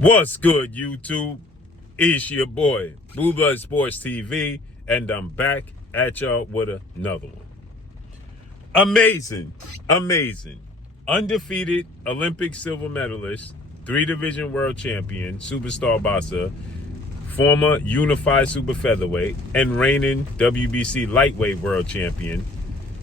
What's good, YouTube? It's your boy, Blue Blood Sports TV, and I'm back at y'all with another one. Amazing. Undefeated Olympic silver medalist, 3-division world champion, superstar boxer, former unified super featherweight, and reigning WBC lightweight world champion,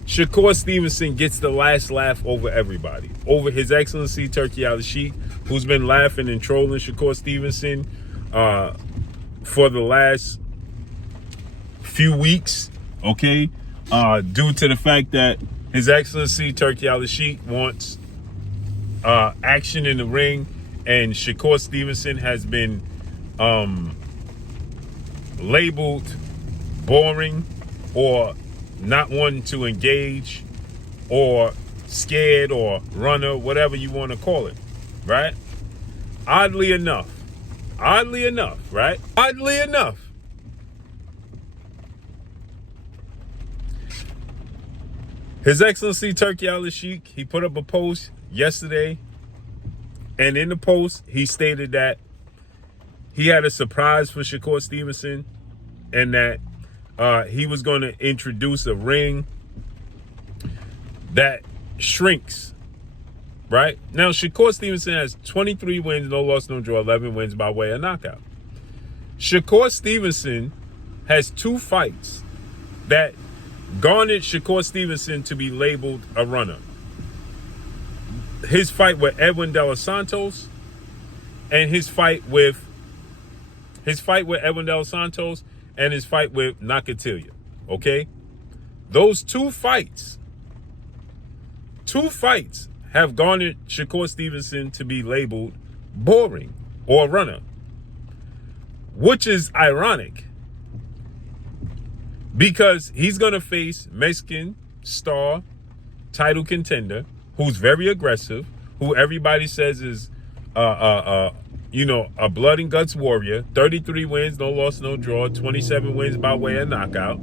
Shakur Stevenson gets the last laugh over everybody. Over His Excellency Turki Alashik, who's been laughing and trolling Shakur Stevenson for the last few weeks, okay? Due to the fact that His Excellency Turki Alashik wants action in the ring, and Shakur Stevenson has been labeled boring or not wanting to engage or scared or runner, whatever you want to call it, right? Oddly enough, right? Oddly enough, His Excellency Turki Alashik, he put up a post yesterday, and in the post, he stated that he had a surprise for Shakur Stevenson, and that he was going to introduce a ring that shrinks, right? Now, Shakur Stevenson has 23 wins, no loss, no draw, 11 wins by way of knockout. Shakur Stevenson has 2 fights that garnered Shakur Stevenson to be labeled a runner. His fight with Edwin De Los Santos and his fight with Edwin De Los Santos and his fight with Nakatilia, okay? Those two fights have garnered Shakur Stevenson to be labeled boring or runner, which is ironic because he's going to face Mexican star title contender who's very aggressive, who everybody says is a blood and guts warrior, 33 wins, no loss, no draw, 27 wins by way of knockout,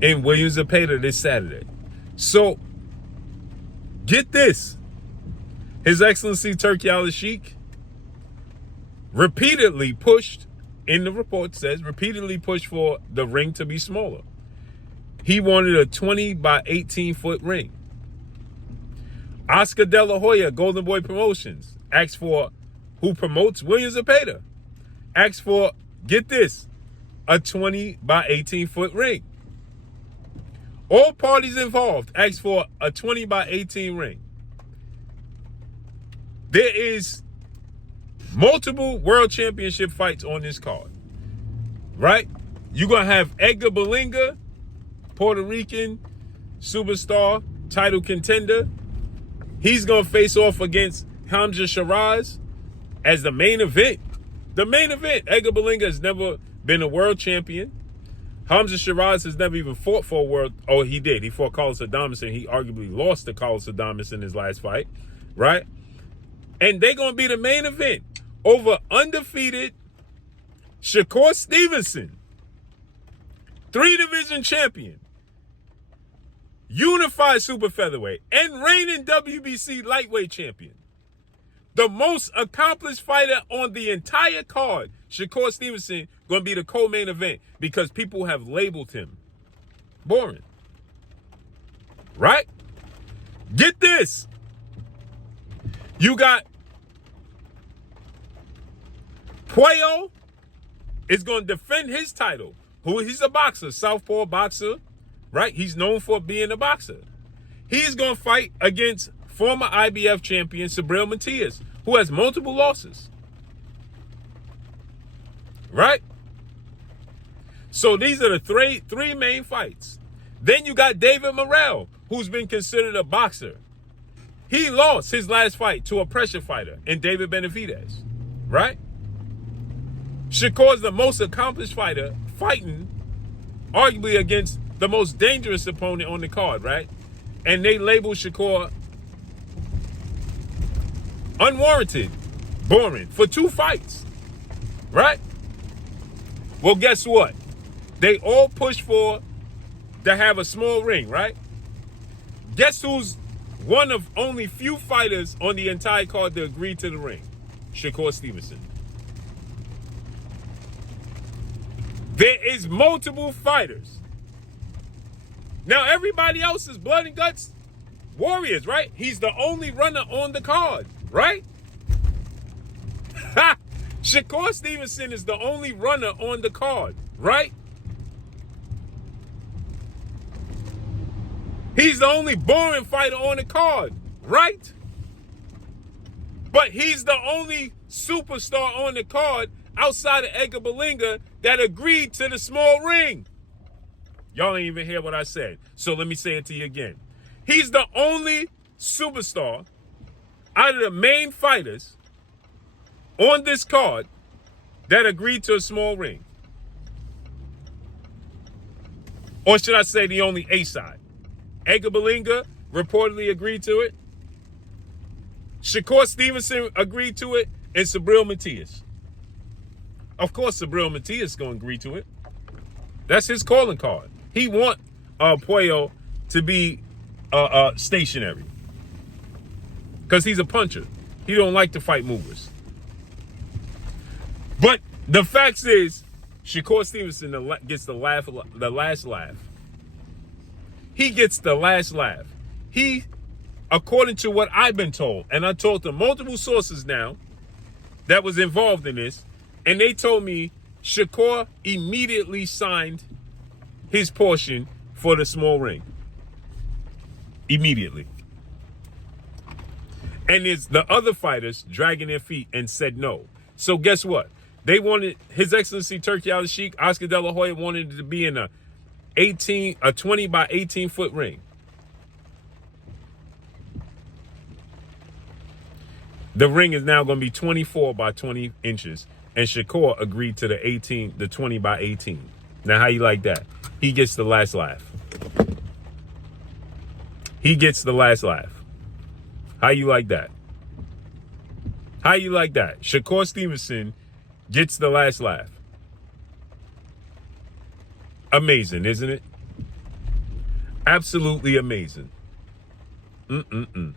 in Williams Zepeda this Saturday. So, get this. His Excellency Turki Alashik repeatedly pushed, in the report says, repeatedly pushed for the ring to be smaller. He wanted a 20 by 18 foot ring. Oscar De La Hoya, Golden Boy Promotions, asked for, who promotes Williams Zepeda, asked for, get this, a 20 by 18 foot ring. All parties involved asked for a 20 by 18 ring. There is multiple world championship fights on this card, right? You're going to have Edgar Berlanga, Puerto Rican superstar, title contender. He's going to face off against Hamza Shiraz as the main event. The main event. Edgar Berlanga has never been a world champion. Hamza Shiraz has never even fought for a world. Oh, he did. He fought Carlos Adames, and he arguably lost to Carlos Adames in his last fight, right? And they're going to be the main event over undefeated Shakur Stevenson, 3-division champion, unified super featherweight, and reigning WBC lightweight champion. The most accomplished fighter on the entire card, Shakur Stevenson, going to be the co-main event because people have labeled him boring. Right? Get this. You got Puello is going to defend his title. He's a boxer, southpaw boxer, right? He's known for being a boxer. He's going to fight against former IBF champion Subriel Matias, who has multiple losses. Right? So these are the three main fights. Then you got David Morrell, who's been considered a boxer. He lost his last fight to a pressure fighter in David Benavidez. Right? Shakur's the most accomplished fighter fighting arguably against the most dangerous opponent on the card, right? And they label Shakur unwarranted, boring, for 2 fights, right? Well, guess what? They all push for to have a small ring, right? Guess who's one of only few fighters on the entire card to agree to the ring? Shakur Stevenson. There is multiple fighters. Now, everybody else is blood and guts warriors, right? He's the only runner on the card, right? Shakur Stevenson is the only runner on the card, right? He's the only boring fighter on the card, right? But he's the only superstar on the card outside of Edgar Berlanga that agreed to the small ring. Y'all ain't even hear what I said. So let me say it to you again. He's the only superstar out of the main fighters on this card that agreed to a small ring. Or should I say the only A-side? Edgar Berlanga reportedly agreed to it. Shakur Stevenson agreed to it. And Subriel Matias. Of course, Subriel Matias is going to agree to it. That's his calling card. He want Puello to be stationary. Because he's a puncher. He don't like to fight movers. But the fact is, Shakur Stevenson gets the last laugh. He gets the last laugh. He, according to what I've been told, and I talked to multiple sources now that was involved in this, and they told me Shakur immediately signed his portion for the small ring. Immediately. And it's the other fighters dragging their feet and said no. So guess what? They wanted His Excellency Turki Alashik, Oscar De La Hoya wanted it to be in a 20 by 18 foot ring. The ring is now going to be 24 by 20 inches. And Shakur agreed to the 20 by 18. Now, how you like that? He gets the last laugh. He gets the last laugh. How you like that? How you like that? Shakur Stevenson gets the last laugh. Amazing, isn't it? Absolutely amazing. And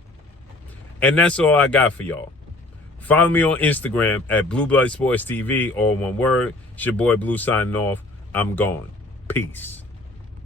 that's all I got for y'all. Follow me on Instagram at Blue Blood Sports TV, all one word. It's your boy Blue signing off. I'm gone. Peace.